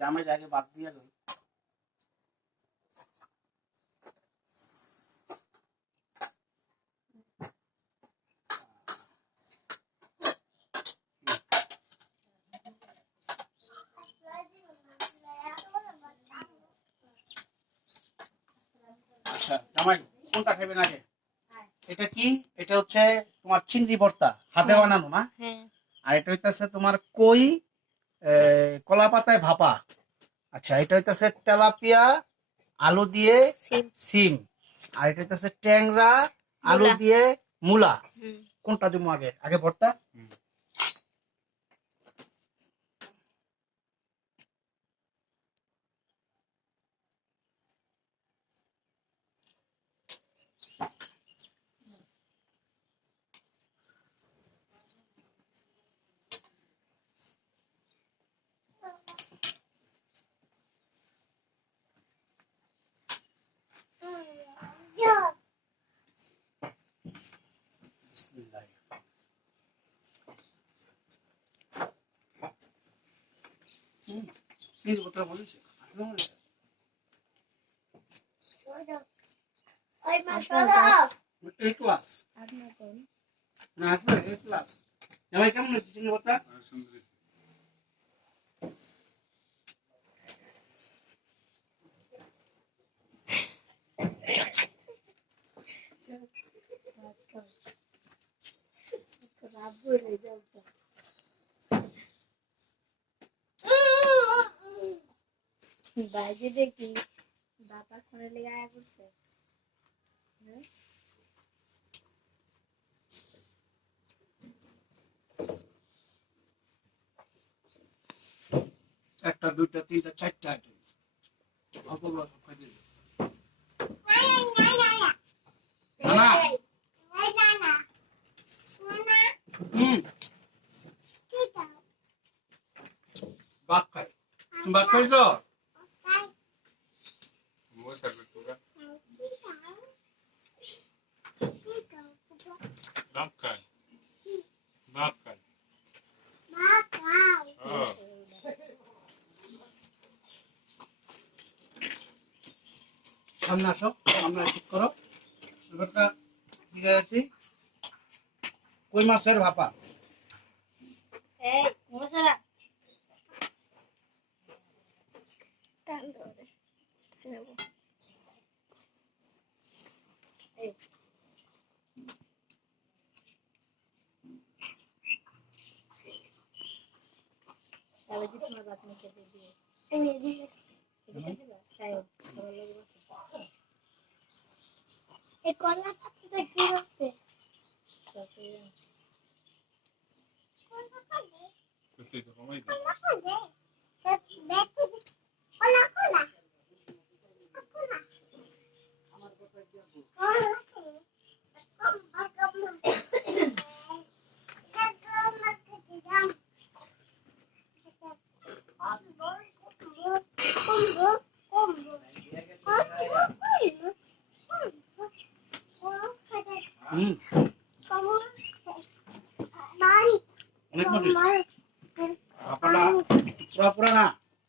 জামাই আগে বাদ দিয়ে লই আচ্ছা জামাই কোনটা খাবেন আগে? এটা কি? এটা হচ্ছে তোমার চিংড়ি ভর্তা হাতে বানানো না? হ্যাঁ। আর এটা হইতেছে তোমার কই? কলা পাতায় ভাপা। আচ্ছা এটা হইতেছে তেলাপিয়া আলু দিয়ে সিম। সিম। আর এটা হইতেছে ট্যাংরা আলু দিয়ে মূলা। কোনটা দিব আগে? আগে ভর্তা বিসমিল্লাহ। হুম, বলিস আসলে মনে হয়। ওই মাশাআল্লাহ এই ক্লাস আপনার কোন না আসলে এই ক্লাস জামাই কেমন হয়েছে চিংড়ি ভর্তা রাব্বু রেজাল্ট বাইজে দেখি। বাবা ফোনে লেগে আয়া করছে? একটা দুইটা তিনটা চারটা আইটেম। অল্প বড় সব খাই দিল না হুম ভাত খাই। তুমি ভাত খাইছো Bapkaj. Bapkaj. Oh. সামনে আসো সামনে ঠিক করো এবারটা ঠিক আছে কই মাছের ভাপা এই মশলা টান ধরে যে তোমার বাপ মুখে দিয়ে দিয়ে এদিকে দিবা তাই সবার লোক বসে এই কলাটা থেকে কি হচ্ছে তারপরে আনছি। Così, come hai কলা কোনে দেখো কলা কলা কলা আমার কথা কি বলব? কলা কম কম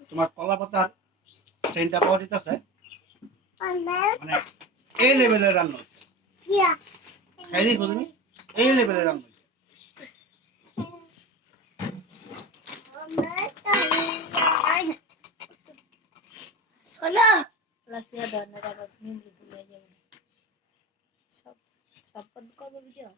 তোমার কলা পাতার সেন্টটা পাওয়া যেতেছে। মানে এই লেভেলের রান্না হচ্ছে খাই দেখো তুমি এই লেভেলের রান্না যাবে। সব সব পদ করব ভিডিও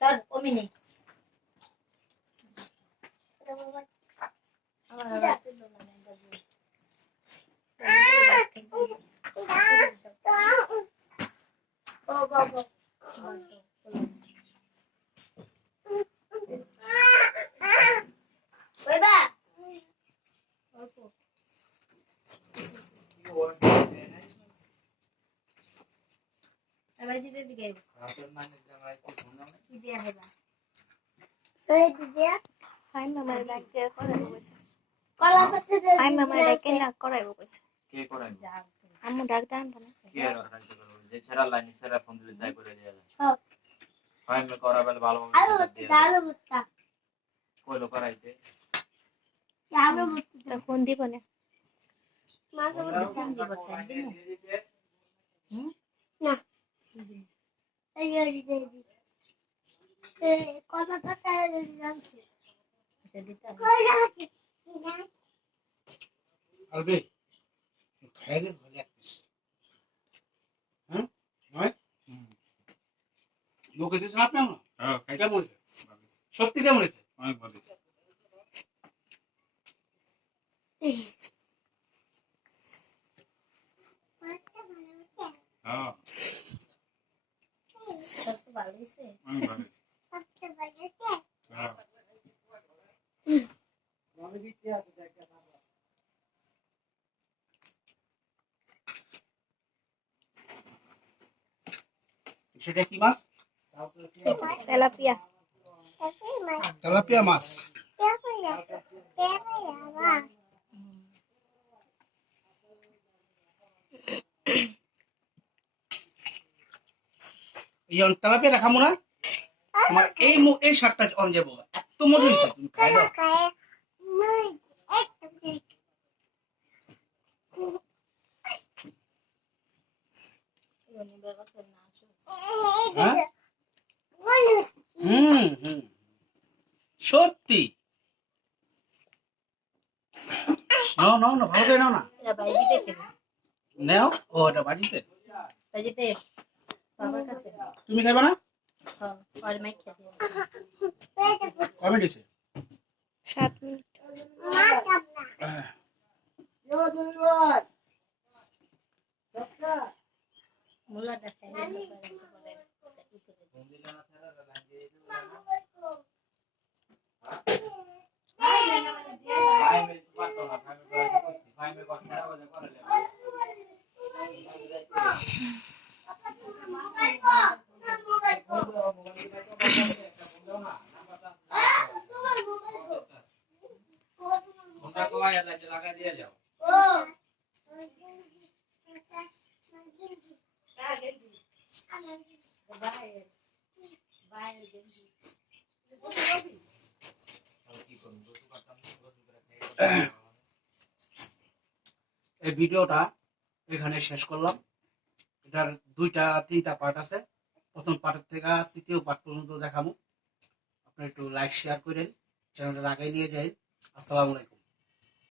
চার মিনিট পনেরো second Già, tu dici se non è. Già non dici no? Sir কমি নেই আমার রাতে দোলা নেই বাবু ও বাবা ওই বা অল্প এবার জিতে দিকে কি দিয়া হেবা এই দিদি হাই মামার ডাক দিয়ে করাইব কইছে কলা পাতা দে হাই মামার ডাকে না করাইব কইছে কে করাই যাও আম্মু ডাক দেন তো না কে আর রাখতে পারব যে ছেড়া লাইনি ছেড়া ফোন দিলে তাই করে দেয়া যায় হ্যাঁ। হয় মে করা ভালো আলু ভর্তা আলু ভর্তা। কইলো করাইতে। আলু ভর্তা ফোন দিব না। মাছ চিংড়ি ভর্তা দিমু না। এই এই এই এই কলা পাতা জানছি দিতে কই যাচ্ছি আলবে খাই দে ভালো এক পিস হ্যাঁ নয় লোকে দিচ্ছে না আপনি আমার হ্যাঁ খাইছি কেমন হয়েছে ভালো হয়েছে। সত্যি কেমন হয়েছে অনেক ভালো হয়েছে। হ্যাঁ সব তো ভালো হয়েছে অনেক ভালো হয়েছে। হ্যাঁ সেটা কি মাছ? তেলাপিয়া। তেলাপিয়া মাছ। তেলাপিয়া রাখামো না? তোমার এই এই শাকটা অন যাব এত মজা হয়েছে তুমি খাই দাও রনি বাবা তো না আসো হ্যাঁ হুম হুম সত্যি নাও নাও না ভালো করে নাও না। এটা বাইজিতে খেলে নাও। ও এটা বাজিতে। বাইজিতে বাবার কাছে। তুমি খাইবা না? হ্যাঁ আর মাই খেতে কমে দিছে সাত মিনিট মুলাটা খাই না পরে ভাই মে পারতো না ভাই মে করাইতে ভাই মে কথা ছেড়া বলে করে দেবে ফোনটা কোয়া লাগা দিয়ে যাও কি করব এই ভিডিওটা এখানে শেষ করলাম। এটার দুইটা, তিনটা পার্ট আছে। প্রথম পার্টের থেকে তৃতীয় পার্ট পর্যন্ত দেখাবো। আপনি একটু লাইক শেয়ার করেন। চ্যানেলটা আগে নিয়ে যাই। আসসালামু আলাইকুম।